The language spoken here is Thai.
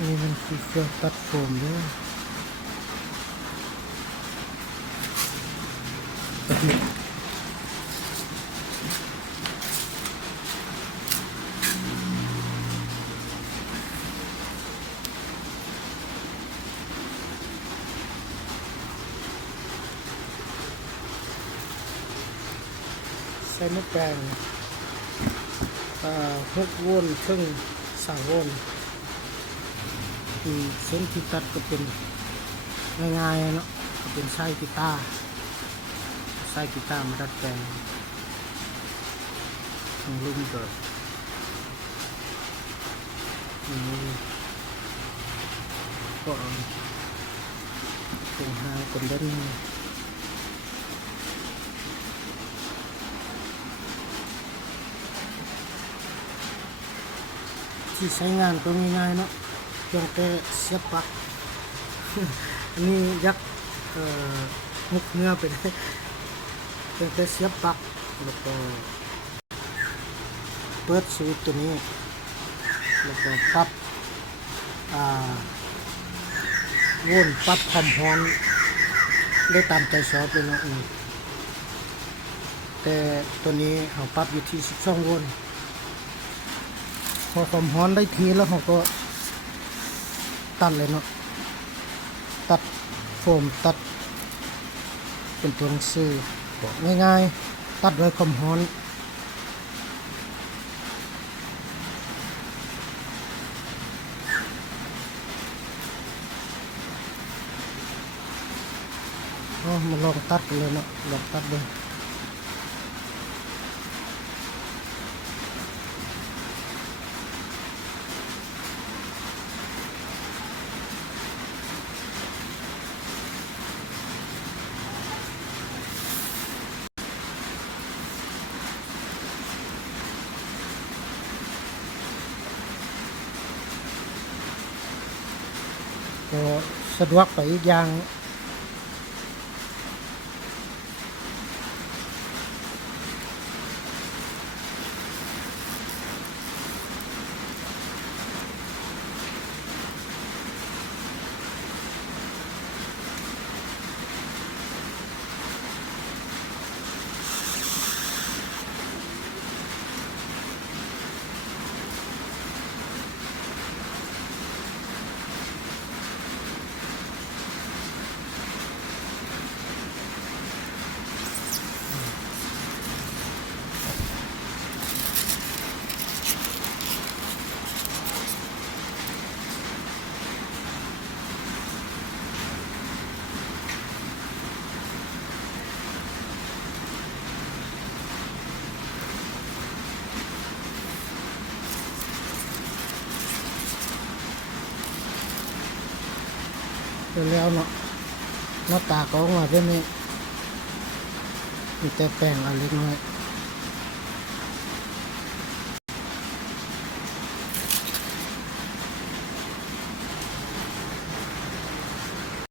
นี่มันคือเครื่องตัดโฟมด้วยใช้ไม้แปลง6 โวลต์ครึ่ง3 โวลต์เส้นที่ตัดก็เป็นง่ายๆเนาะก็เป็นไส้กีตาร์มาดัดแปลงทางลุ่มก็ก็ตรงหาคนเล่นที่ใช้งานก็ง่ายๆเนาะเพียงแต่เสียบปลั๊ก อันนี้ยักมุกเนื้อไปได้เพียงแต่เสียบปลั๊กแล้วก็เปิดสวิตช์ตัวนี้แล้วก็ปรับโวลต์ปรับความร้อนได้ตามใจชอบเลยเนาะแต่ตัวนี้เราปรับอยู่ที่12 โวลต์พอความร้อนได้ทีแล้วเราก็ตัดเลยเนาะตัดโฟมตัดเป็นตัวหนังสือง่ายๆตัดด้วยความร้อนมาลองตัดกันเลยเนาะลองตัดดูก็สะดวกไปอีกอย่างแล้วเนาะหน้าตาก็ออกมาเป็นนี่มีแต่แป้งอะไรเล็กน้อย